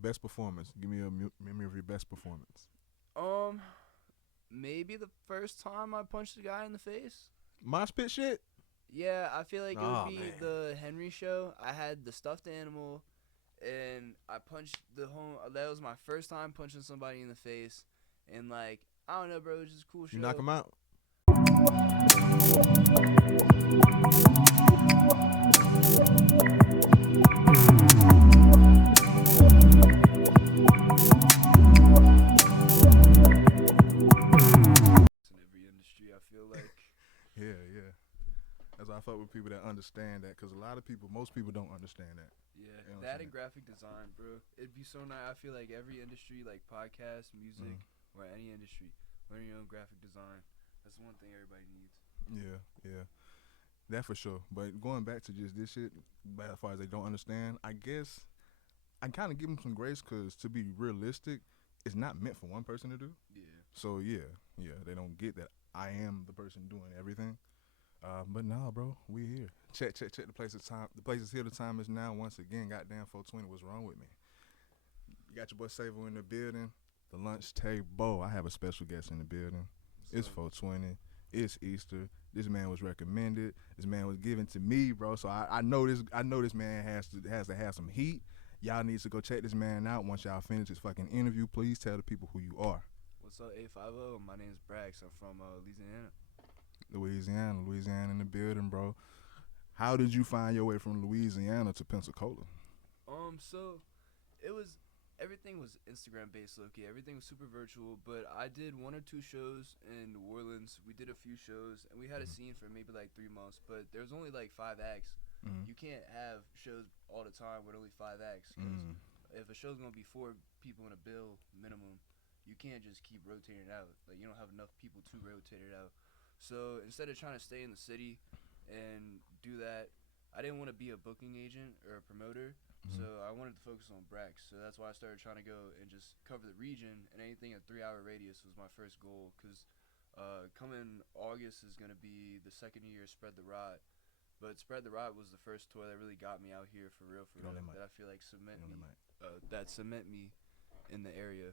Best performance. Give me a memory of your best performance. Um, maybe the first time I punched a guy in the face. Mosh pit shit. Yeah, I feel like it would Oh be man. the Henry show. I had the stuffed animal, and I punched the home. That was my first time punching somebody in the face, and like I don't know, bro, it was just a cool You knock show. him out. In every industry, I feel like. Yeah, yeah. That's why I fuck with people that understand that, because a lot of people, most people don't understand that. Yeah, You know what I'm that and saying? graphic design, bro. It'd be so nice. I feel like every industry, like podcast, music, Mm. or any industry, learn your own graphic design. That's one thing everybody needs. Yeah, yeah. That for sure. But going back to just this shit, but as far as they don't understand, I guess I kind of give them some grace, because to be realistic, it's not meant for one person to do. Yeah. So yeah, yeah, they don't get that I am the person doing everything. But nah, bro, we here. Check, check, check. The place is time. The place is here. The time is now. Once again, goddamn 420. What's wrong with me? You got your boy Savo in the building. The lunch table. I have a special guest in the building. So It's 420. It's Easter. This man was recommended. This man was given to me, bro. So I know this. I know this man has to have some heat. Y'all need to go check this man out. Once y'all finish his fucking interview, please tell the people who you are. what's up, 850? My name's Brax. I'm from Louisiana. Louisiana in the building, bro. How did you find your way from Louisiana to Pensacola? So it was everything was Instagram based, Loki. Everything was super virtual, but I did one or two shows in New Orleans. We did a few shows, and we had a Mhm. scene for maybe like 3 months. But there was only like 5 acts. Mm-hmm. You can't have shows all the time with only 5 acts, because Mm. if a show's gonna be 4 people in a bill minimum, you can't just keep rotating it out. Like you don't have enough people to rotate it out. So instead of trying to stay in the city and do that, I didn't want to be a booking agent or a promoter. Mm-hmm. So I wanted to focus on Brax. So that's why I started trying to go and just cover the region, and anything a 3 hour radius was my first goal. Cause coming August is gonna be the second year of Spread the Rot. But Spread the Rot was the first tour that really got me out here for real, for Get on real. that mic. That I feel like cement Get on that me, mic. that cement me in the area.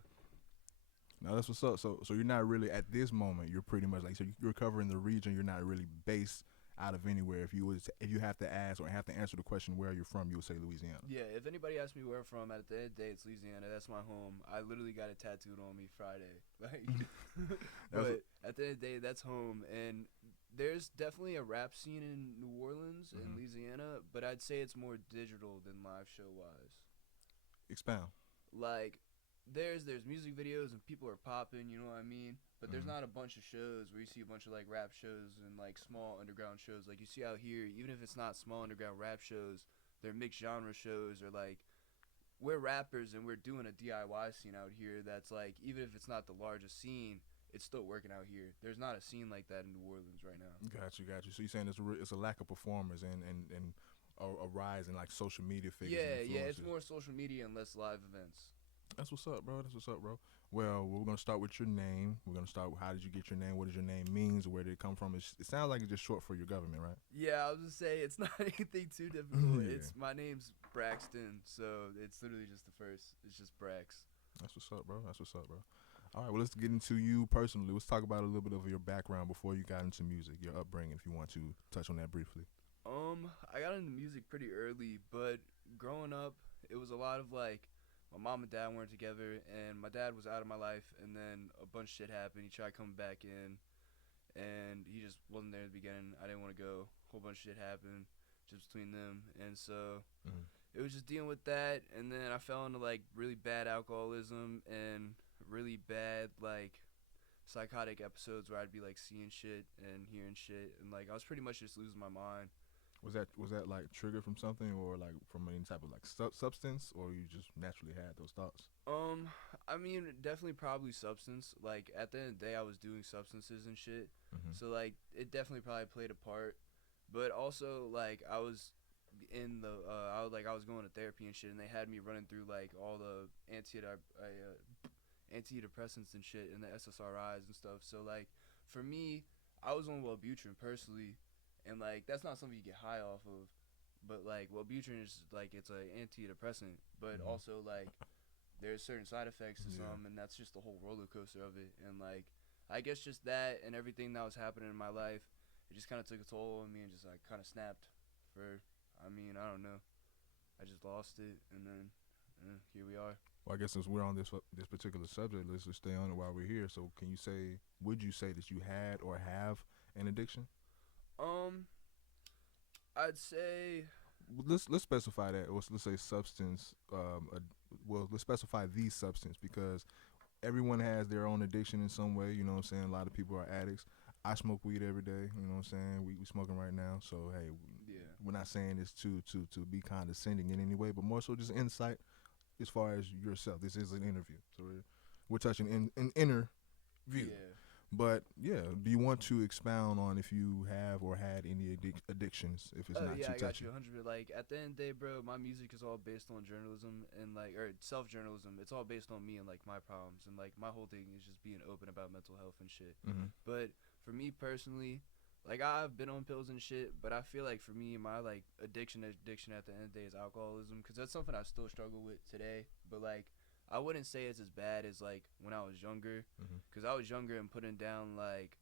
Now that's what's up. So you're not really at this moment. You're pretty much like, so you're covering the region. You're not really based out of anywhere. If you have to ask or have to answer the question where you're from, you would say Louisiana. Yeah, if anybody asks me where I'm from, at the end of the day, it's Louisiana. That's my home. I literally got it tattooed on me Friday. Like, That's what, but at the end of the day, that's home. And there's definitely a rap scene in New Orleans and Mhm. Louisiana, but I'd say it's more digital than live show wise. Expound. Like, there's music videos and people are popping, you know what I mean? But there's Mhm. not a bunch of shows where you see a bunch of like rap shows and like small underground shows like you see out here. Even if it's not small underground rap shows, they're mixed genre shows, or like we're rappers and we're doing a DIY scene out here that's like, even if it's not the largest scene, it's still working out here. There's not a scene like that in New Orleans right now. Got you, got you. So you're saying it's a lack of performers and a rise in like social media figures and Yeah, it's influencers. more social media and less live events. That's what's up, bro. That's what's up, bro. Well, we're gonna start with your name. We're gonna start with how did you get your name? What does your name means? Where did it come from? It sounds like it's just short for your government, right? Yeah, I was gonna say it's not anything too difficult. Yeah. It's my name's Braxton, so it's literally just the first. It's just Brax. That's what's up, bro. That's what's up, bro. All right, well, let's get into you personally. Let's talk about a little bit of your background before you got into music, your upbringing, if you want to touch on that briefly. I got into music pretty early, but growing up, it was a lot of like my mom and dad weren't together, and my dad was out of my life, and then a bunch of shit happened. He tried coming back in, and he just wasn't there at the beginning. I didn't want to go. A whole bunch of shit happened just between them, and so Mm-hmm. it was just dealing with that. And then I fell into like really bad alcoholism and really bad like psychotic episodes where I'd be like seeing shit and hearing shit, and like I was pretty much just losing my mind. Was that like triggered from something or like from any type of like substance, or you just naturally had those thoughts? Um, I mean, definitely probably substance. Like at the end of the day, I was doing substances and shit, Mm-hmm. so like it definitely probably played a part. But also like I was in the I was going to therapy and shit, and they had me running through like all the antidepressants and shit and the SSRIs and stuff. So like for me, I was on Wellbutrin personally, and like that's not something you get high off of. But like Wellbutrin is like it's a antidepressant, but Mm-hmm. also like there's certain side effects to Yeah. some, and that's just the whole roller coaster of it. And like, I guess just that and everything that was happening in my life, it just kind of took a toll on me and just like kind of snapped. For, I mean, I don't know. I just lost it, and then here we are. Well, I guess since we're on this particular subject, let's just stay on it while we're here. So, would you say that you had or have an addiction? Um, I'd say Let's specify that. Let's say substance. Let's specify the substance because everyone has their own addiction in some way. You know what I'm saying? A lot of people are addicts. I smoke weed every day. You know what I'm saying? We smoking right now. So hey, yeah, we're not saying this to be condescending in any way, but more so just insight as far as yourself. This is an interview, so we're touching an inner view. yeah. But yeah, do you want to expound on if you have or had any addictions? If it's Oh not yeah, too I got touchy. you 100. Like at the end of the day, bro, my music is all based on journalism and like or self journalism. It's all based on me and like my problems and like my whole thing is just being open about mental health and shit. Mm-hmm. But for me personally, like I've been on pills and shit, but I feel like for me, my like addiction at the end of the day is alcoholism, because that's something I still struggle with today. But like I wouldn't say it's as bad as like when I was younger, Mm-hmm. because I was younger and putting down like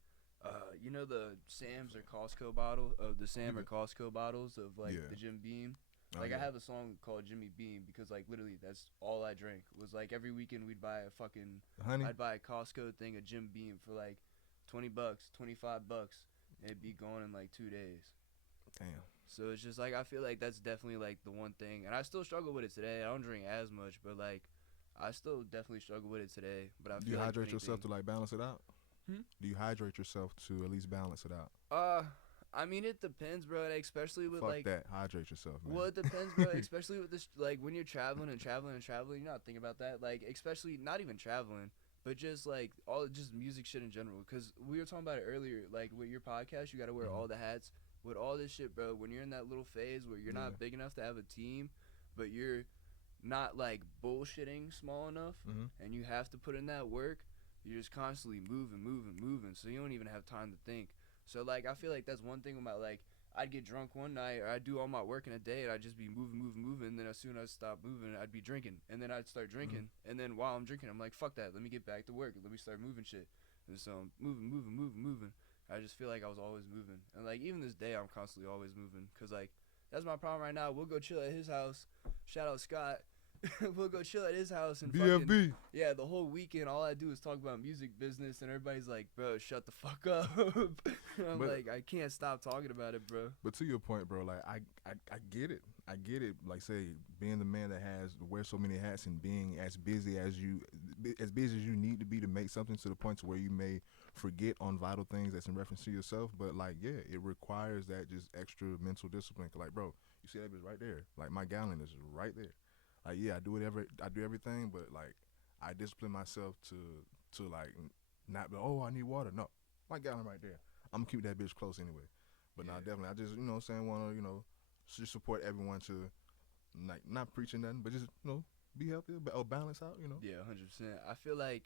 you know the Sam's or Costco bottle of the Sam or Costco bottles of like Yeah. the Jim Beam. Oh, Like yeah. I have a song called Jimmy Beam because like literally that's all I drank was like every weekend we'd buy a fucking Honey. I'd buy a Costco thing of Jim Beam for like $20, $25, and it'd be gone in like 2 days. Damn. So it's just like I feel like that's definitely like the one thing, and I still struggle with it today. I don't drink as much, but like I still definitely struggle with it today. But I Do feel you like hydrate yourself to anything, like balance it out? Hmm? Do you hydrate yourself to at least balance it out? I mean it depends, bro. Like, especially with Fuck like that. Hydrate yourself, man. well, it depends, bro. Especially with this, like when you're traveling and traveling and traveling, you're not thinking about that. Like, especially not even traveling, but just like all just music shit in general. Cause we were talking about it earlier. Like with your podcast, you gotta wear all the hats. With all this shit, bro. When you're in that little phase where you're Yeah. not big enough to have a team, but you're not like bullshitting small enough, Mm-hmm. and you have to put in that work, you're just constantly moving, so you don't even have time to think. So like I feel like that's one thing about like I'd get drunk one night or I'd do all my work in a day and I'd just be moving, and then as soon as I stop moving I'd be drinking, and then I'd start drinking, and then while I'm drinking I'm like fuck that, let me get back to work, let me start moving shit. And so I'm moving. I just feel like I was always moving, and like even this day I'm constantly always moving, cause like that's my problem right now. We'll go chill at his house, shout out Scott. We'll go chill at his house and fucking BFB. yeah, the whole weekend all I do is talk about music business, and everybody's like, bro, shut the fuck up. I'm But- like, I can't stop talking about it, bro. But to your point, bro, like I get it. I get it. Like say being the man that has to wear so many hats and being as busy as you need to be to make something, to the point to where you may forget on vital things that's in reference to yourself. But like yeah, it requires that just extra mental discipline. Like bro, you see that bitch right there. Like my gallon is right there. Like yeah, I do everything, but like I discipline myself to like not be I need water. No, my gallon right there. I'm gonna keep that bitch close anyway. But nah, Yeah. definitely, I just what I'm saying, wanna just support everyone to like not preaching nothing, but just be healthy or balance out. Yeah, 100%. I feel like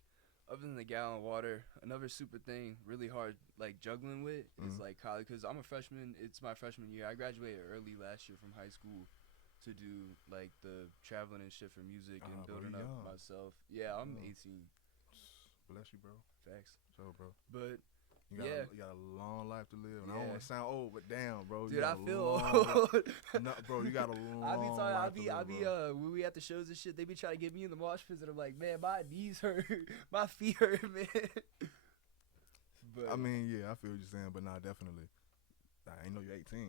other than the gallon of water, another super thing really hard like juggling with is like college, because I'm a freshman. It's my freshman year. I graduated early last year from high school to do like the traveling and shit for music and Bro, building you up young. myself. Yeah, I'm Young. 18. Bless you, bro. Facts. So, bro, But you got yeah. you got a long life to live, and I don't Yeah. want to sound old, but damn, bro, Dude, you I got a feel long old. No, bro, you got a long I be talking. life to I live, be. bro. When we at the shows and shit, they be trying to get me in the mosh pits, and I'm like, man, my knees hurt, my feet hurt, man. But I mean, yeah, I feel what you're saying, but nah, definitely. I ain't know you're 18.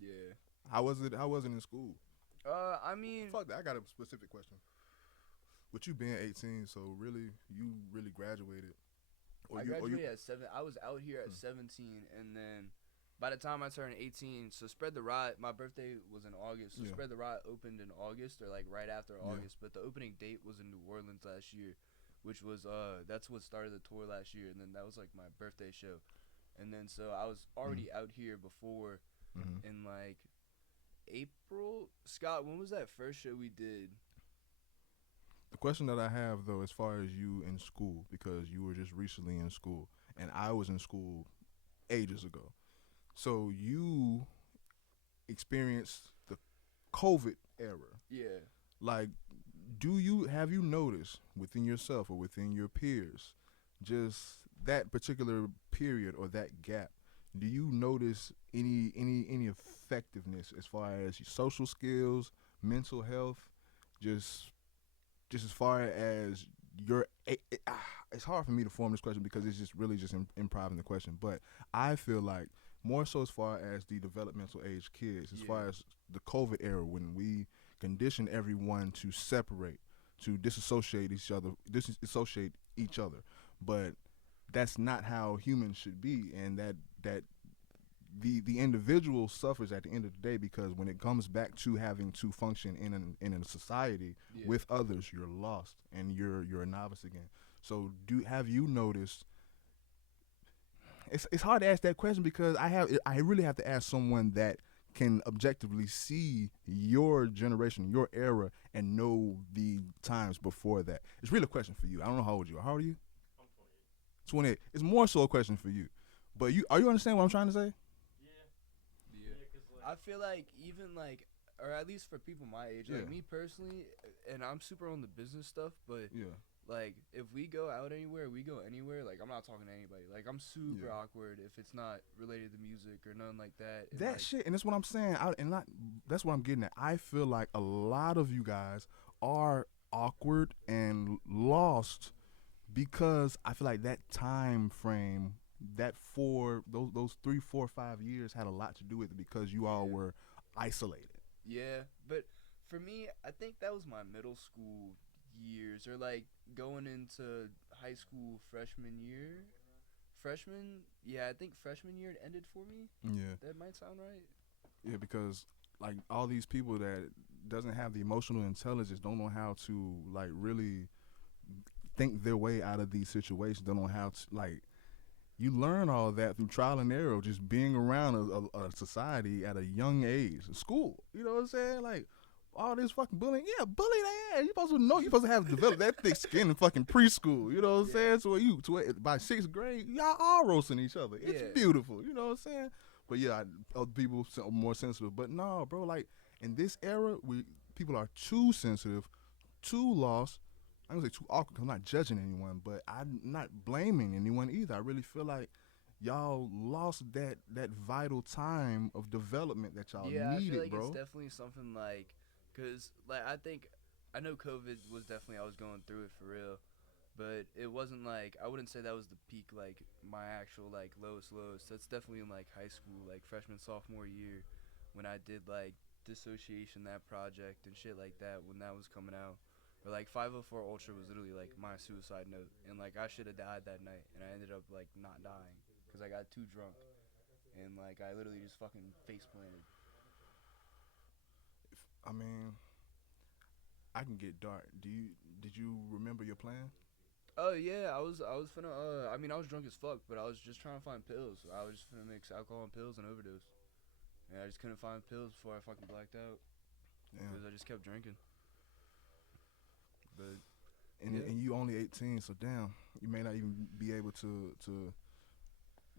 yeah. How was it? How was it in school? I mean, Fuck that. I got a specific question. With you being 18, so really, you really graduated, I graduated at 7. I was out here at 17, and then by the time I turned 18, so Spread the Rot, my birthday was in August, so Yeah. Spread the Rot opened in August, or like right after Yeah. August, but the opening date was in New Orleans last year, which was that's what started the tour last year, and then that was like my birthday show, and then so I was already out here before in like April. Scott, when was that first show we did? The question that I have though, as far as you in school, because you were just recently in school, and I was in school ages ago, so you experienced the COVID era. Yeah. Like, have you noticed within yourself or within your peers, just that particular period or that gap? Do you notice any effectiveness as far as your social skills, mental health, just just as far as your it's hard for me to form this question because it's just really just improv the question, but I feel like more so as far as the developmental age kids, as far as the COVID era when we conditioned everyone to separate, to disassociate each other, but that's not how humans should be, and that the individual suffers at the end of the day because when it comes back to having to function in a society with others, you're lost and you're a novice again. So have you noticed? It's hard to ask that question because I really have to ask someone that can objectively see your generation, your era, and know the times before that. It's really a question for you. I don't know how old you are. How old are you? I'm 28. 28. It's more so a question for you. But are you understand what I'm trying to say? I feel like even like, or at least for people my age, like me personally, and I'm super on the business stuff, but like if we go out anywhere, like I'm not talking to anybody. Like I'm super awkward if it's not related to music or nothing like that. And that like, shit, and that's what I'm saying. That's what I'm getting at. I feel like a lot of you guys are awkward and lost because I feel like that time frame, those 3, 4, 5 years had a lot to do with it because you all were isolated. Yeah, but for me, I think that was my middle school years, or like going into high school freshman year. I think freshman year it ended for me. Yeah, that might sound right. yeah, because like all these people that doesn't have the emotional intelligence don't know how to like really think their way out of these situations. Don't know how to like. You learn all that through trial and error, just being around a society at a young age, school. You know what I'm saying? Like all this fucking bullying. Yeah, bully their ass. You supposed to know. You supposed to have developed that thick skin in fucking preschool. You know what I'm saying? So by 6th grade, y'all all roasting each other. It's beautiful. You know what I'm saying? But yeah, other people are more sensitive. But no, bro. Like in this era, people are too sensitive, too lost. I'm gonna say too awkward because I'm not judging anyone, but I'm not blaming anyone either. I really feel like y'all lost that vital time of development that y'all needed, I feel like bro. it's definitely something like, cause like I know COVID was definitely, I was going through it for real, but it wasn't like, I wouldn't say that was the peak, like my actual like lowest. That's definitely in like high school, like freshman sophomore year, when I did like dissociation, that project and shit like that, when that was coming out. Or like 504 Ultra was literally like my suicide note, and like I should have died that night, and I ended up like not dying because I got too drunk, and like I literally just fucking face planted. I mean, I can get dark. Did you remember your plan? Oh yeah, I was finna. I mean, I was drunk as fuck, but I was just trying to find pills. I was just finna mix alcohol and pills and overdose. And I just couldn't find pills before I fucking blacked out because I just kept drinking. But and you only 18, so damn, you may not even be able to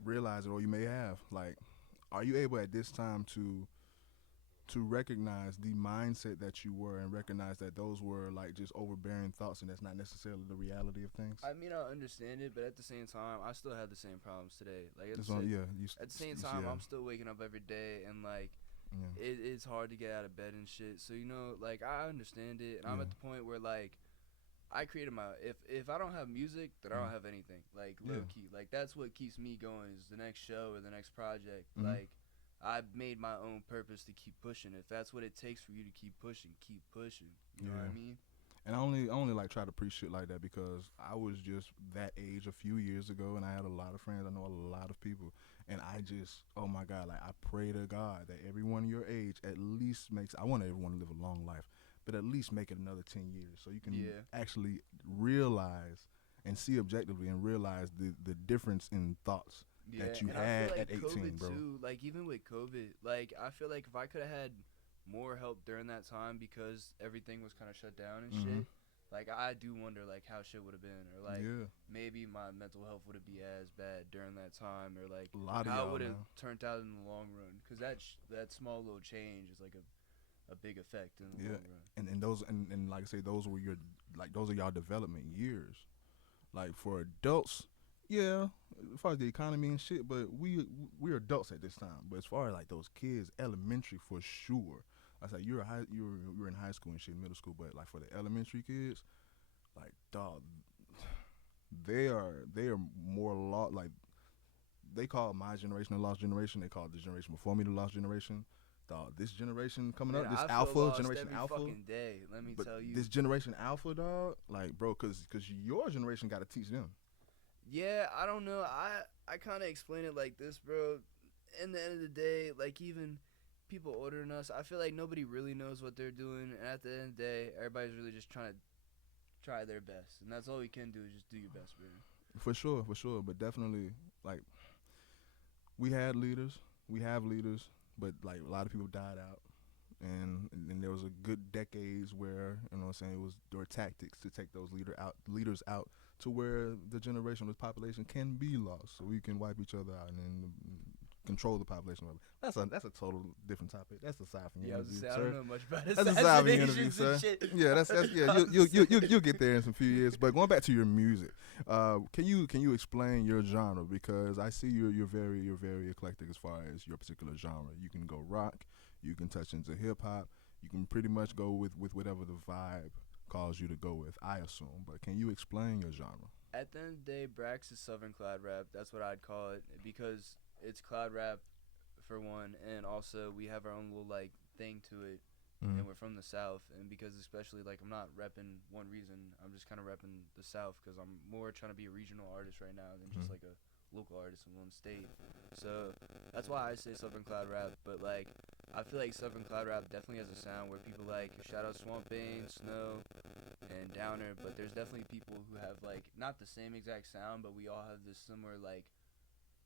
realize it, or you may have. Like, are you able at this time to recognize the mindset that you were and recognize that those were like just overbearing thoughts and that's not necessarily the reality of things? I mean, I understand it, but at the same time, I still have the same problems today. Like at the same time, I'm still waking up every day, and like it's hard to get out of bed and shit. So you know, like I understand it, and I'm at the point where like I created my, if I don't have music, then I don't have anything. Like low key, like that's what keeps me going, is the next show or the next project. Like I made my own purpose to keep pushing. If that's what it takes for you to keep pushing, keep pushing. You know what I mean? And I only like try to preach shit like that because I was just that age a few years ago, and I had a lot of friends. I know a lot of people, and I just, oh my God, like I pray to God that everyone your age at least makes. I want everyone to live a long life, but at least make it another 10 years so you can actually realize and see objectively and realize the difference in thoughts that you and had I feel like at 18, COVID bro. too, like even with COVID, like I feel like if I could have had more help during that time because everything was kind of shut down and shit, like I do wonder like how shit would have been, or like maybe my mental health wouldn't be as bad during that time, or like how it would have turned out in the long run, because that small little change is like a big effect in the Yeah, long run. and those and like I say, those were your like those are y'all development years. Like for adults, yeah, as far as the economy and shit, but we're adults at this time. But as far as like those kids, elementary for sure. I say you're in high school and shit, middle school, but like for the elementary kids, like dog, they are more like they call my generation the lost generation. They call the generation before me the lost generation. Dog, this generation coming Man, up, this I feel alpha lost generation every alpha, fucking day. Let me but tell you. this generation alpha, dog, like bro, cause your generation got to teach them. Yeah, I don't know. I kind of explain it like this, bro. In the end of the day, like even people older than us, I feel like nobody really knows what they're doing, and at the end of the day, everybody's really just trying to try their best, and that's all we can do is just do your best, bro. For sure, but definitely like we had leaders, we have leaders, but like a lot of people died out. And there was a good decades where you know what I'm saying it was there were tactics to take those leaders out to where the generation of the population can be lost so we can wipe each other out and then control the population. That's a total different topic. That's aside from your Yeah, I was interview, gonna say I sir. don't know much about That's a side of your interview, assassinations sir. and shit. Yeah, that's yeah. You'll get there in some few years. But going back to your music, can you explain your genre? Because I see you're very eclectic as far as your particular genre. You can go rock, you can touch into hip hop, you can pretty much go with whatever the vibe calls you to go with. I assume. But can you explain your genre? At the end of the day, Brax is Southern Cloud Rap. That's what I'd call it because it's cloud rap for one, and also we have our own little like thing to it, and we're from the South, and because especially like I'm not repping one reason, I'm just kind of repping the South because I'm more trying to be a regional artist right now than just like a local artist in one state. So that's why I say Southern Cloud Rap, but like I feel like Southern Cloud Rap definitely has a sound where people like shout out Swamp Bane, Snow, and Downer, but there's definitely people who have like not the same exact sound, but we all have this similar like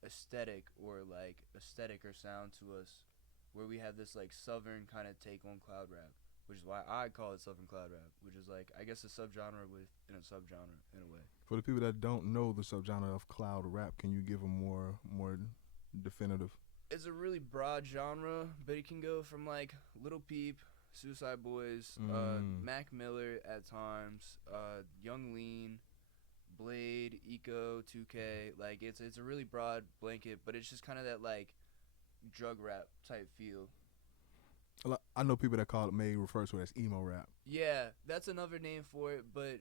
aesthetic or sound to us where we have this like southern kind of take on cloud rap, which is why I call it Southern Cloud Rap, which is like I guess a subgenre within a subgenre in a way. For the people that don't know the subgenre of cloud rap, can you give them more definitive? It's a really broad genre, but it can go from like Little Peep, Suicide Boys, Mac Miller at times, Young Lean, Blade, Eco, 2K. Like it's a really broad blanket, but it's just kind of that like drug rap type feel. I know people that call it may refer to it as emo rap. Yeah, that's another name for it, but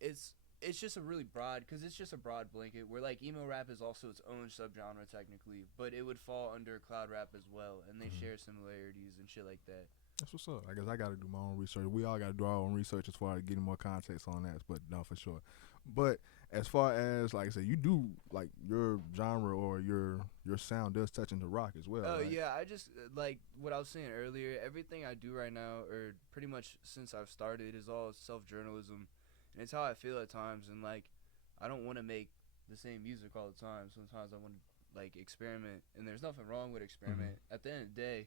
it's it's just a really broad because it's just a broad blanket where like emo rap is also its own subgenre technically, but it would fall under cloud rap as well, and they share similarities and shit like that. That's what's up. I guess I got to do my own research. We all got to do our own research as far as getting more context on that. But no, for sure. But as far as like I said, you do like your genre or your sound does touch into rock as well. Oh right? yeah, I just like what I was saying earlier. Everything I do right now, or pretty much since I've started, is all self journalism, and it's how I feel at times. And like, I don't want to make the same music all the time. Sometimes I want to like experiment, and there's nothing wrong with experiment. At the end of the day,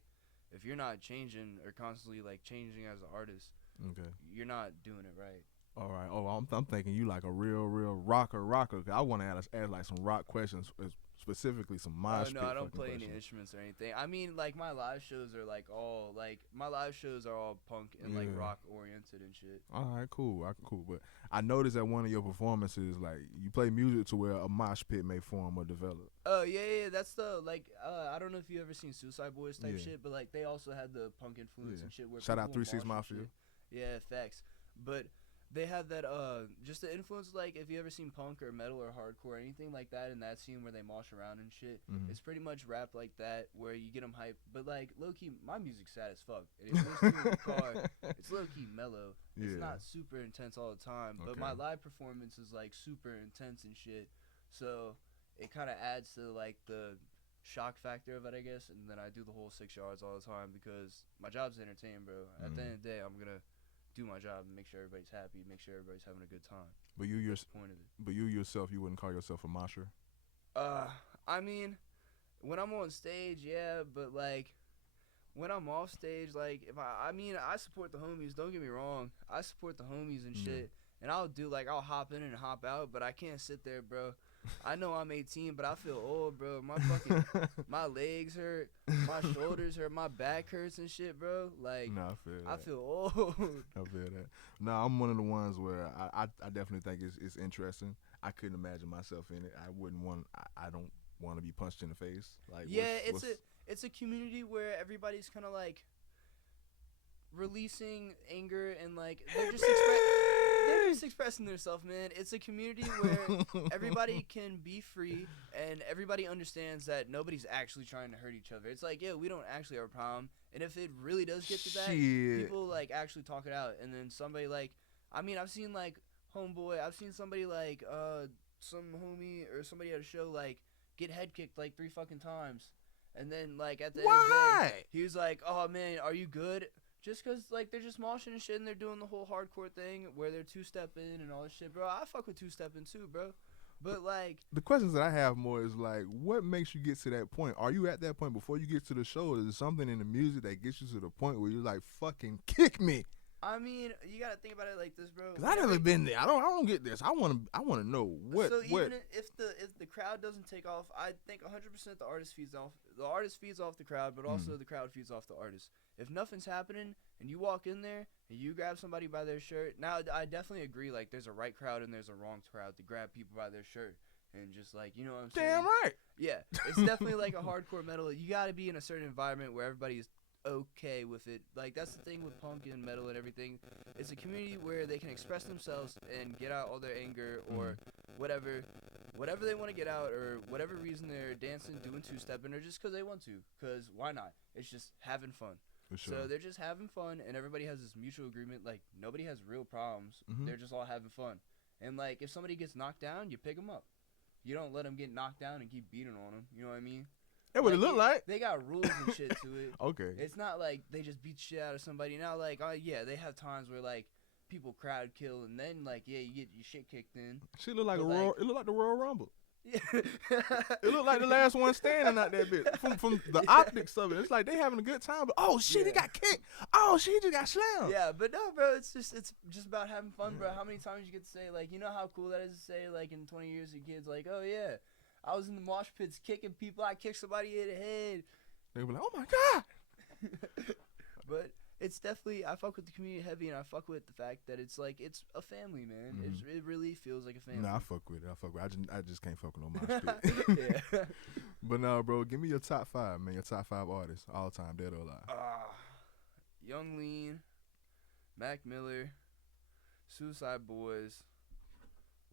if you're not changing or constantly like changing as an artist, Okay. you're not doing it right. All right. Oh, I'm thinking you like a real rocker. 'Cause I want to ask like some rock questions, specifically some Oh mosh no, pit I don't fucking play any questions. instruments or anything. I mean, like my live shows are like all like my live shows are all punk and like Yeah. rock oriented and shit. All right, cool. Cool. But I noticed at one of your performances, like you play music to where a mosh pit may form or develop. Oh yeah, that's the like I don't know if you ever seen Suicide Boys type Yeah. shit, but like they also had the punk influence Yeah. and shit. Where Shout people out would 3 6 mosh and Mafia. shit. Yeah, facts. But they have that just the influence like if you ever seen punk or metal or hardcore or anything like that in that scene where they mosh around and shit. It's pretty much rap like that where you get them hyped. But like low key, my music's sad as fuck. And if you listen to it in the car, it's low key mellow. It's Yeah. not super intense all the time, but my Okay. live performance is like super intense and shit. So it kind of adds to like the shock factor of it, I guess. And then I do the whole 6 yards all the time because my job's to entertain, bro. At the end of the day, I'm gonna do my job and make sure everybody's happy, make sure everybody's having a good time. But you That's the point of it. but you yourself, you wouldn't call yourself a mosher. I mean, when I'm on stage, yeah, but like when I'm off stage, like if I mean, I support the homies. Don't get me wrong, I support the homies and shit, and I'll do like I'll hop in and hop out, but I can't sit there, bro. I know I'm 18, but I feel old, bro. My legs hurt, my shoulders hurt, my back hurts and shit, bro. Like, No, I feel I that. feel old. I feel that. No, I'm one of the ones where I definitely think it's interesting. I couldn't imagine myself in it. I wouldn't want. I don't want to be punched in the face. Like, Yeah, it's a community where everybody's kind of like releasing anger and like they're just expressing themselves, man. It's a community where everybody can be free and everybody understands that nobody's actually trying to hurt each other. It's like, yeah, we don't actually have a problem, and if it really does get to that, people like actually talk it out, and then somebody like, I mean, I've seen like I've seen somebody like some homie or somebody at a show like get head kicked like 3 fucking times, and then like at the end of the day, he was like, "Oh man, are you good?" Just cause like they're just moshing and shit and they're doing the whole hardcore thing where they're 2-stepping and all this shit, bro. I fuck with 2-stepping too, bro. But like the questions that I have more is like, what makes you get to that point? Are you at that point before you get to the show? Is there something in the music that gets you to the point where you're like, fucking kick me? I mean, you gotta think about it like this, bro. Cause I never been there. I don't get this. I wanna know what. So what. even if the crowd doesn't take off, I think 100% the artist feeds off. The artist feeds off the crowd, but also the crowd feeds off the artist. If nothing's happening and you walk in there and you grab somebody by their shirt, now I definitely agree. Like there's a right crowd and there's a wrong crowd to grab people by their shirt and just like, you know what I'm saying? Damn right. Yeah, it's definitely like a hardcore metal. You got to be in a certain environment where everybody's okay with it. Like that's the thing with punk and metal and everything. It's a community where they can express themselves and get out all their anger or whatever they want to get out, or whatever reason they're dancing, doing 2-stepping, or just because they want to. Because why not? It's just having fun. For sure. So they're just having fun, and everybody has this mutual agreement. Like nobody has real problems. They're just all having fun. And like if somebody gets knocked down, you pick them up. You don't let them get knocked down and keep beating on them. You know what I mean? That's what it look like. They got rules and shit to it. Okay. It's not like they just beat shit out of somebody. Now, like, yeah, they have times where like people crowd kill, and then like, yeah, you get your shit kicked in. Shit look like But, it look like the Royal Rumble. Yeah. It looked like the last one standing out that bit. From the optics of it, it's like they having a good time. But oh shit, he got kicked. Oh shit, he just got slammed. Yeah, but no, bro, it's just about having fun, bro. How many times you get to say like, you know how cool that is to say like in 20 years of kids like, oh yeah, I was in the mosh pits kicking people. I kicked somebody in the head. They be like, oh my god. But it's definitely, I fuck with the community heavy, and I fuck with the fact that it's like it's a family, man. It really feels like a family. Nah, I fuck with it. I just can't fuck with no mosh pit. Yeah. But no, bro, give me your top 5, man. Your top 5 artists, all time, dead or alive. Young Lean, Mac Miller, Suicide Boys.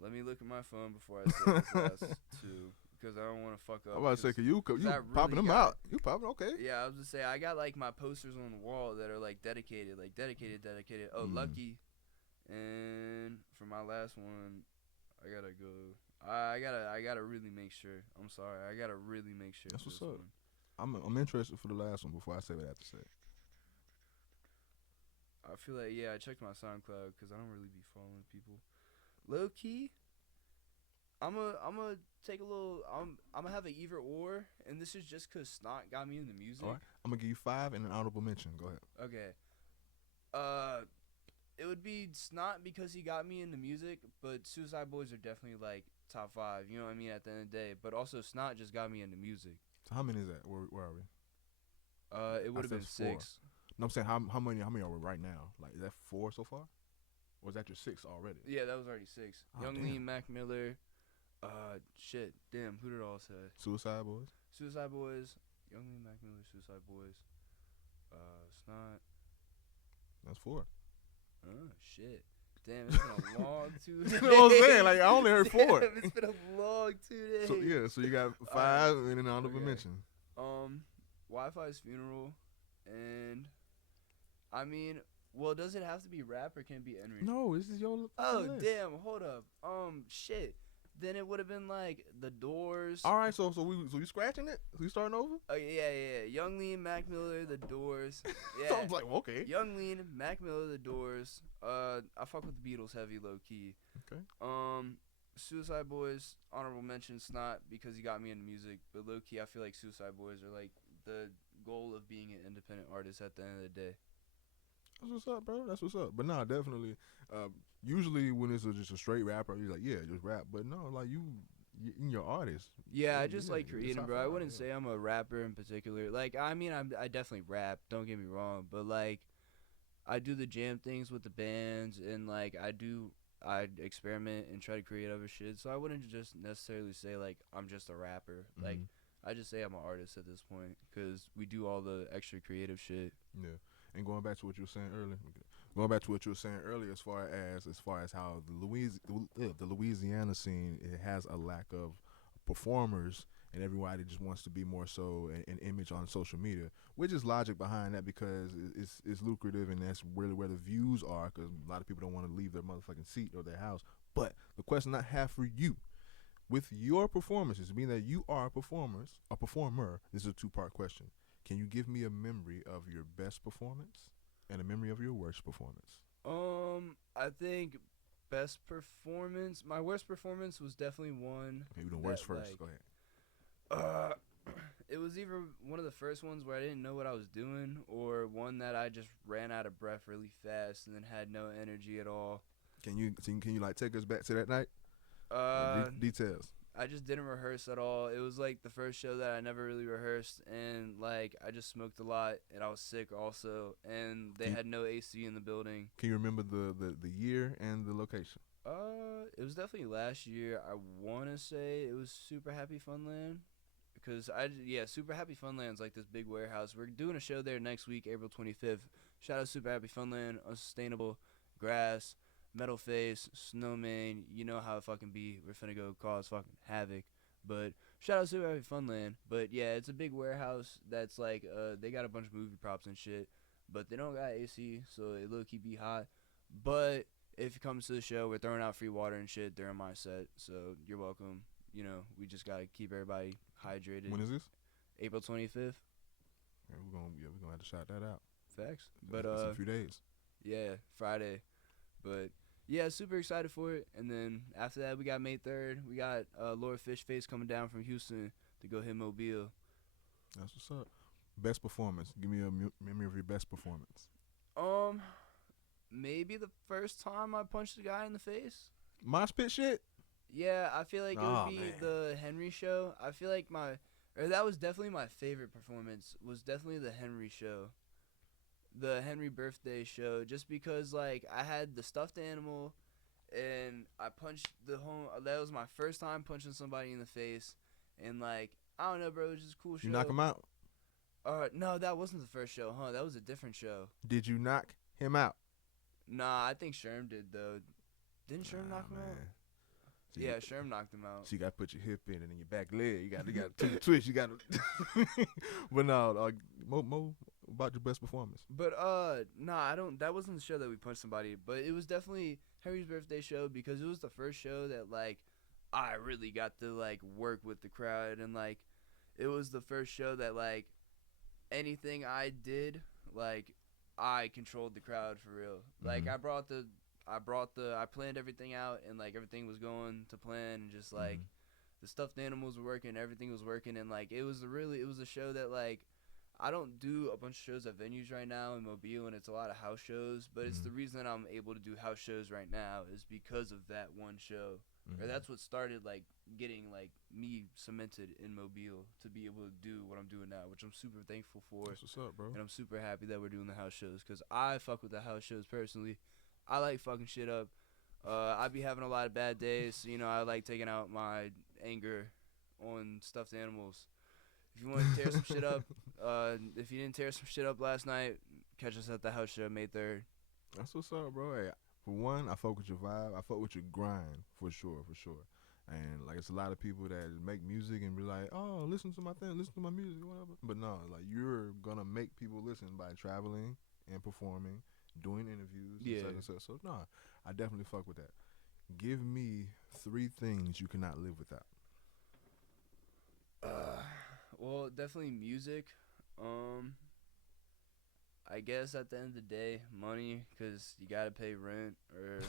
Let me look at my phone before I say this last two, because I don't want to fuck up. I'm about to say, cause you really popping them out. You popping, okay. Yeah, I was just say I got like my posters on the wall that are like dedicated. Oh, Lucky, and for my last one, I gotta go. I gotta really make sure. I'm sorry, I gotta really make sure. That's what's up. I'm interested for the last one before I say what I have to say. I feel like I checked my SoundCloud because I don't really be following people. Low key, I'm gonna take a little. I'm gonna have an either or, and this is just cause Snot got me into music. All right, I'm gonna give you 5 and an honorable mention. Go ahead. Okay. It would be Snot because he got me into music, but Suicide Boys are definitely like top 5. You know what I mean? At the end of the day, but also Snot just got me into music. So how many is that? Where are we? It would have been 6. No, I'm saying how many are we right now? Like, is that 4 so far? Or is that your 6 already? Yeah, that was already 6. Oh, Young damn. Lean, Mac Miller, shit, damn, who did all say? Suicide Boys. Suicide Boys, Young Lean, Mac Miller, Suicide Boys, Snot. That's 4. Oh shit, damn, it's been a long 2 days. You know what I'm saying? Like, I only heard 4. Damn, it's been a long 2 days. So you got 5 and an honorable mention. Wi-Fi's Funeral, and I mean, well, does it have to be rap or can it be Henry? No, this is your. Oh list. damn, hold up. Shit. Then it would have been like The Doors. All right, so you scratching it? So you starting over? Oh yeah. Young Lean, Mac Miller, The Doors. Yeah. So I was like, okay. Young Lean, Mac Miller, The Doors. I fuck with the Beatles heavy, low key. Okay. Suicide Boys, honorable mention, Snot because he got me into music, but low key I feel like Suicide Boys are like the goal of being an independent artist at the end of the day. That's what's up, bro. That's what's up. But nah, definitely. Usually when it's just a straight rapper, you're like, yeah, just rap. But no, like you you're artist. Yeah, I just like It's creating, high bro. I five, wouldn't yeah. say I'm a rapper in particular. Like, I mean, I definitely rap. Don't get me wrong, but like, I do the jam things with the bands, and like, I experiment and try to create other shit. So I wouldn't just necessarily say like I'm just a rapper. Like, Mhm. I just say I'm an artist at this point because we do all the extra creative shit. Yeah, and going back to what you were saying earlier, going back to what you were saying earlier, as far as how the Louisiana scene, it has a lack of performers, and everybody just wants to be more so an image on social media, which is logic behind that because it's lucrative and that's really where the views are because a lot of people don't want to leave their motherfucking seat or their house. But the question I have for you with your performances, being that you are a performer, this is a two-part question. Can you give me a memory of your best performance and a memory of your worst performance? I think best performance. My worst performance was definitely one Okay, we doing that worst first. like Go ahead. uh it was either one of the first ones where I didn't know what I was doing or one that I just ran out of breath really fast and then had no energy at all. Can you like take us back to that night? Uh Details. I just didn't rehearse at all. It was like the first show that I never really rehearsed and like I just smoked a lot and I was sick also and they Can you, had no AC in the building. can you remember the year and the location? It was definitely last year. I want to say it was Super Happy Funland. Because Super Happy Funland's like this big warehouse. We're doing a show there next week, April 25th. Shout out Super Happy Funland, Unsustainable, Grass, Metal Face, Snowman. You know how it fucking be. We're finna go cause fucking havoc. But shout out Super Happy Funland. But yeah, it's a big warehouse that's like they got a bunch of movie props and shit. But they don't got AC, so it low key be hot. But if it comes to the show, we're throwing out free water and shit during my set. So you're welcome. You know, we just gotta keep everybody hydrated. When is this? April 25th. Yeah, we're gonna have to shout that out. Facts. But It's in a few days. yeah, Friday. But yeah, super excited for it. And then after that, we got May 3rd. We got Laura Fishface coming down from Houston to go hit Mobile. That's what's up. Best performance. Give me a memory of your best performance. Um, Maybe the first time I punched a guy in the face. My spit shit. Yeah, I feel like it Aw, would be man. the Henry show. I feel like that was definitely my favorite performance. Was definitely the Henry show, the Henry birthday show. Just because like I had the stuffed animal, and I punched the home. That was my first time punching somebody in the face, and like I don't know, bro. It was just a cool show. You knock him out. No, that wasn't the first show, huh? That was a different show. Did you knock him out? Nah, I think Sherm did though. Didn't Sherm knock him out? Man. So Yeah, Sherm knocked him out. So you got to put your hip in and then your back leg. You got to twist. You got to. But no, Mo, about your best performance. But nah, I don't. That wasn't the show that we punched somebody. But it was definitely Henry's birthday show because it was the first show that like I really got to like work with the crowd and like it was the first show that like anything I did like I controlled the crowd for real. Like Mhm. I planned everything out and like everything was going to plan and just like the stuffed animals were working, everything was working and like it was a show that like I don't do a bunch of shows at venues right now in Mobile and it's a lot of house shows, but it's the reason I'm able to do house shows right now is because of that one show. Or that's what started like getting like me cemented in Mobile to be able to do what I'm doing now, which I'm super thankful for. That's what's up, bro. And I'm super happy that we're doing the house shows because I fuck with the house shows personally. I like fucking shit up. I be having a lot of bad days, so, you know, I like taking out my anger on stuffed animals. If you want to tear some shit up, if you didn't tear some shit up last night, catch us at the house show May 3rd. That's what's up, bro. Hey, for one, I fuck with your vibe. I fuck with your grind for sure. And like it's a lot of people that make music and be like, oh, listen to my thing, listen to my music, whatever. But no, like you're gonna make people listen by traveling and performing, doing interviews, Yeah. and such and such. So no, I definitely fuck with that. Give me 3 things you cannot live without. Well, definitely music. I guess at the end of the day, money, because you got to pay rent or,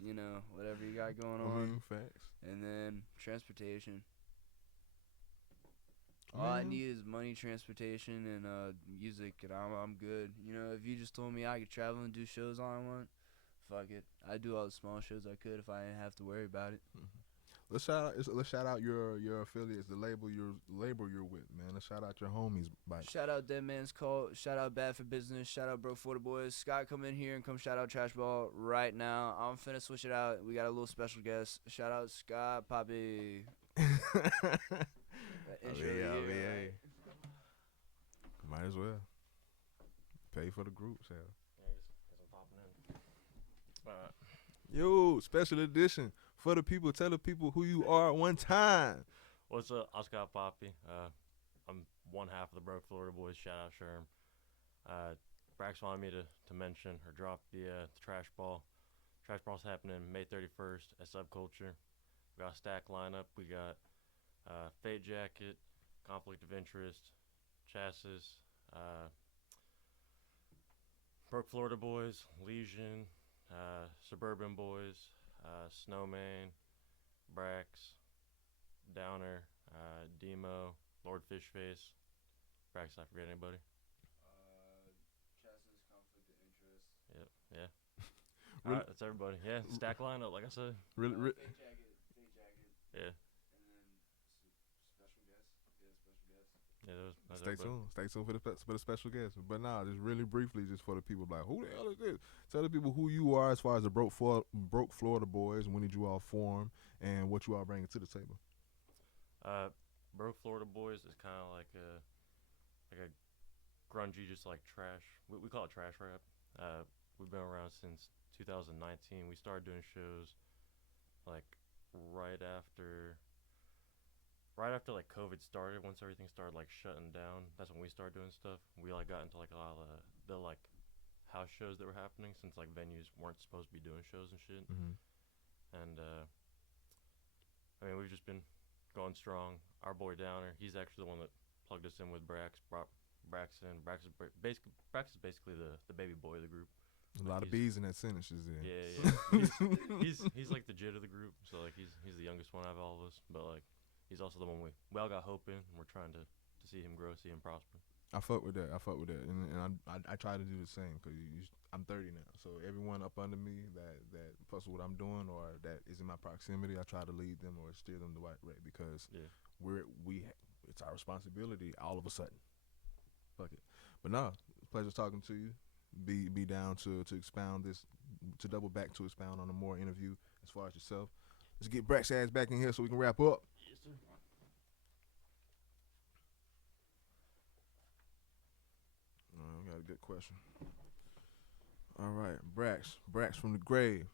you know, whatever you got going on. Facts. And then transportation. All I need is money, transportation, and music, and I'm good. You know, if you just told me I could travel and do shows all I want, fuck it. I'd do all the small shows I could if I didn't have to worry about it. Let's shout out your affiliates, the label you're with, man. Let's shout out your homies. Bike. Shout out Dead Man's Cult. Shout out Bad for Business. Shout out Bro for the Boys. Scott, come in here and come shout out Trash Ball right now. I'm finna switch it out. We got a little special guest. Shout out Scott Poppy. Intro, yeah. Might as well pay for the group sale. Yeah, guess I'm popping in. Yo, special edition for the people. Tell the people who you are one time. What's up? I'm Scott Poppy. I'm one half of the Broke Florida Boys. Shout out Sherm. Brax wanted me to mention or drop the Trash Ball. Trash Ball's happening May 31st at Subculture. We got a stack lineup. We got Fate Jacket, Conflict of Interest, Chassis, Broke Florida Boys, Legion, Suburban Boys, Snowman, Brax, Downer, Demo, Lord Fishface. Brax, I forget anybody? Chassis, Conflict of Interest. Yep, yeah. Really? Alright, that's everybody. Yeah, stack lineup, like I said. Really, Fake Jacket. Yeah. And then special guest. Yeah, special guest. Yeah, that's Stay everybody. tuned. Stay tuned for the special guest. But nah, just really briefly, just for the people, like, who the hell is this? Tell the people who you are as far as the Broke Florida Boys. When did you all form, and what you all bringing to the table? Broke Florida Boys is kind of like a grungy, just like trash. We call it trash rap. We've been around since 2019. We started doing shows like right after like COVID started. Once everything started like shutting down, that's when we started doing stuff. We like got into like a lot of the like house shows that were happening, since like venues weren't supposed to be doing shows and shit. Mm-hmm. And I mean, we've just been going strong. Our boy Downer, he's actually the one that plugged us in with Brax. Brought Brax in. Brax is basically the baby boy of the group. A lot of bees in that sentence is there. Yeah. He's like the jit of the group. So like he's the youngest one out of all of us. But like he's also the one we all got hope in. And we're trying to see him grow, see him prosper. I fuck with that. And I try to do the same, because I'm 30 now. So everyone up under me that fucks with what I'm doing or that is in my proximity, I try to lead them or steer them the right way, because it's our responsibility all of a sudden. Fuck it. But no, pleasure talking to you. Be down to expound this, to double back to expound on a more interview as far as yourself. Let's get Brax ass back in here so we can wrap up. Yes, sir. We got a good question. All right, Brax from the grave.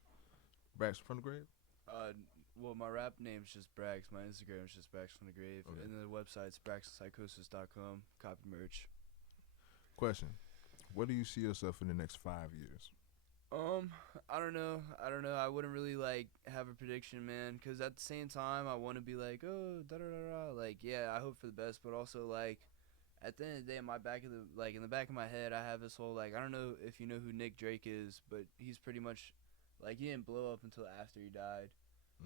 Brax from the grave? Well, my rap name's just Brax. My Instagram is just Brax from the Grave. Okay. And then the website's braxpsychosis.com. Copy merch. Question. Where do you see yourself in the next 5 years? I don't know. I wouldn't really like have a prediction, man. Cause at the same time, I want to be like, oh, da da da da. Like, yeah, I hope for the best, but also like, at the end of the day, in the back of my head, I have this whole like, I don't know if you know who Nick Drake is, but he's pretty much like, he didn't blow up until after he died,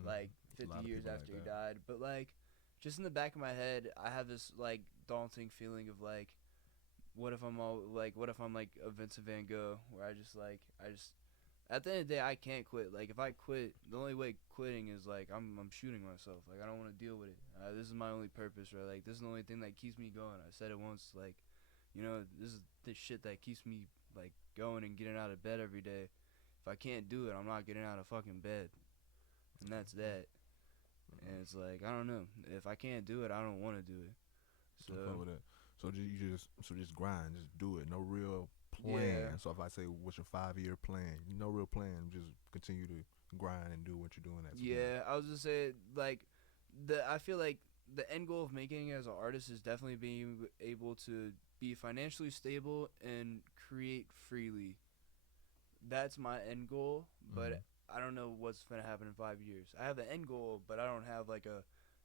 like A lot 50 of years people after like he that. died. But like, just in the back of my head, I have this like daunting feeling of like, what if I'm like a Vincent Van Gogh, where I just at the end of the day, I can't quit. Like, if I quit, the only way quitting is like I'm shooting myself. Like, I don't want to deal with it. This is my only purpose, right? Like, this is the only thing that keeps me going. I said it once, like, this is the shit that keeps me like going and getting out of bed every day. If I can't do it, I'm not getting out of fucking bed, and that's that. And it's like, I don't know. If I can't do it, I don't want to do it. So I fuck with that. So just grind, just do it. No real plan. Yeah. So if I say, what's your 5-year plan? No real plan. Just continue to grind and do what you're doing. Yeah, I was just saying, like, I feel like the end goal of making it as an artist is definitely being able to be financially stable and create freely. That's my end goal, but I don't know what's gonna happen in 5 years. I have an end goal, but I don't have like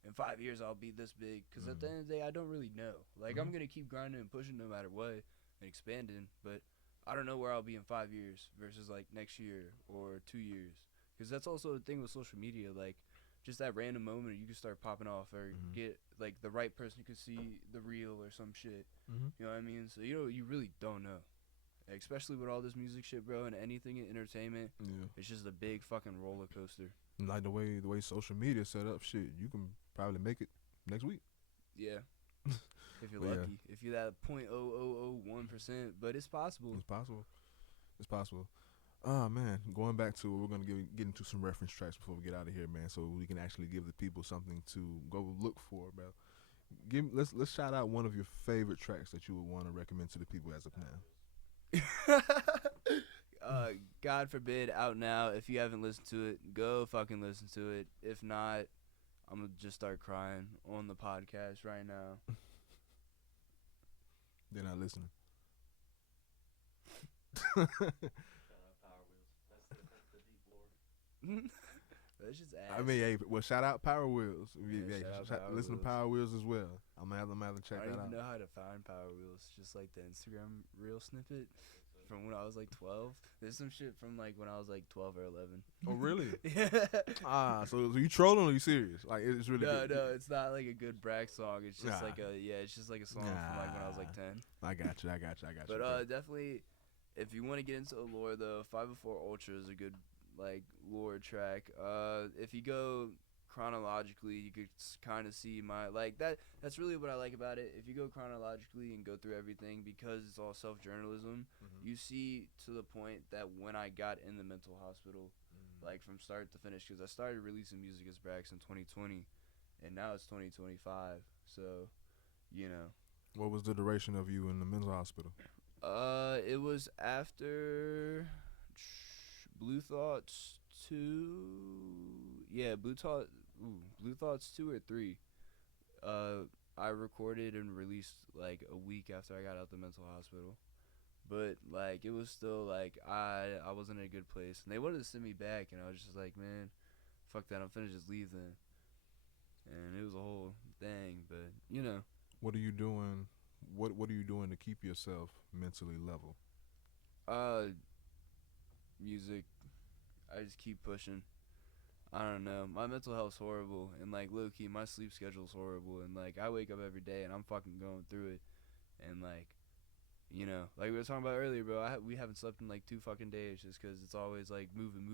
in 5 years I'll be this big, because at the end of the day, I don't really know. Like, I'm gonna keep grinding and pushing no matter what and expanding, but I don't know where I'll be in 5 years versus like next year or 2 years, because that's also the thing with social media. Like, just that random moment you can start popping off or get like the right person who could see the reel or some shit. You know what I mean? So you really don't know, especially with all this music shit, bro, and anything in entertainment. Yeah. It's just a big fucking roller coaster. Like the way social media set up, shit, you can probably make it next week. Yeah. If you're But yeah. lucky. If you're that 0.0001%, but it's possible. It's possible. It's possible. Oh man, going back to we're gonna get into some reference tracks before we get out of here, man, so we can actually give the people something to go look for, bro. Let's shout out one of your favorite tracks that you would want to recommend to the people as of now. God forbid, out now. If you haven't listened to it, go fucking listen to it. If not, I'm gonna just start crying on the podcast right now. They're not listening. That's just ass. I mean, hey, well, shout out Power Wheels. Yeah, shout out Power listen to Wheels. Power Wheels as well. I'm gonna have to check I don't that out. even know how to find Power Wheels. Just like the Instagram reel snippet from when I was like 12. There's some shit from like when I was like 12 or 11. Oh, really? Yeah. So you trolling or you serious? Like it's really No, good. no, it's not like a good Brax song. It's just Nah. it's just like a song from like when I was like 10. I got you. But bro. definitely, if you want to get into lore though, 504 Ultra is a good like lore track. If you go chronologically, you could kind of see my like that. That's really what I like about it. If you go chronologically and go through everything, because it's all self-journalism, you see to the point that when I got in the mental hospital, like from start to finish, because I started releasing music as Brax in 2020, and now it's 2025. So, you know. What was the duration of you in the mental hospital? It was after Blue Thoughts 2. Yeah, Blue Thoughts 2 or 3. I recorded and released like a week after I got out the mental hospital. But like it was still like I wasn't in a good place, and they wanted to send me back, and I was just like, man, fuck that, I'm finna just leave then. And it was a whole thing, but you know. What are you doing? What are you doing to keep yourself mentally level? Music. I just keep pushing. I don't know. My mental health's horrible, and like low key, my sleep schedule's horrible, and like I wake up every day and I'm fucking going through it, and like, you know, like we were talking about earlier, bro. We haven't slept in like 2 fucking days just because it's always like moving.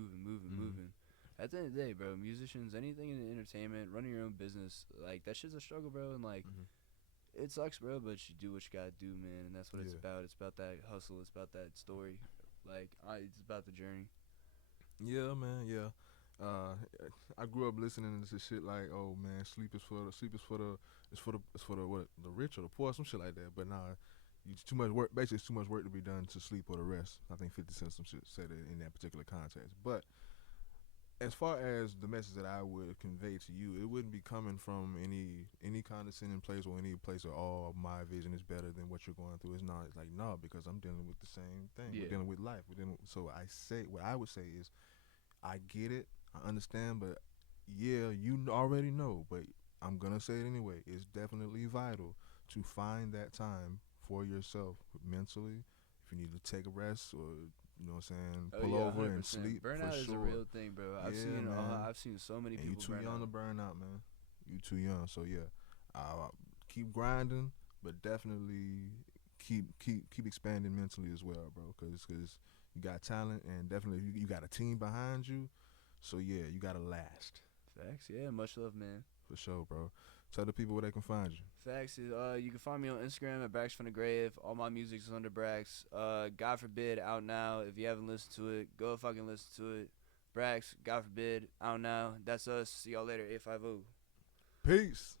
At the end of the day, bro, musicians, anything in entertainment, running your own business, like that shit's a struggle, bro, and like. It sucks, bro, but you do what you gotta do, man, and that's what it's about. It's about that hustle. It's about that story. Like, it's about the journey. Yeah, man. Yeah. I grew up listening to shit like, oh man, it's for the what, the rich or the poor, some shit like that. But nah, it's too much work. Basically, it's too much work to be done to sleep or the rest. I think 50 Cent some shit said it in that particular context. But as far as the message that I would convey to you, it wouldn't be coming from any condescending place or any place of, oh, my vision is better than what you're going through. It's not. It's like, no, because I'm dealing with the same thing. Yeah. We're dealing with life. So what I would say is, I get it, I understand, but yeah, you already know, but I'm gonna say it anyway. It's definitely vital to find that time for yourself mentally. If you need to take a rest or, you know what I'm saying, pull over 100%. and sleep. Burnout for is sure. a real thing, bro. I've seen so many And you people too young to burn out, man. You too young. So yeah, I'll keep grinding, but definitely keep expanding mentally as well, bro. Cause you got talent, and definitely you got a team behind you. So yeah, you gotta last. Facts, yeah. Much love, man. For sure, bro. Tell the people where they can find you. Facts is you can find me on Instagram at Brax from the Grave. All my music is under Brax. God forbid, out now. If you haven't listened to it, go fucking listen to it. Brax, God forbid, out now. That's us. See y'all later. 850. Peace.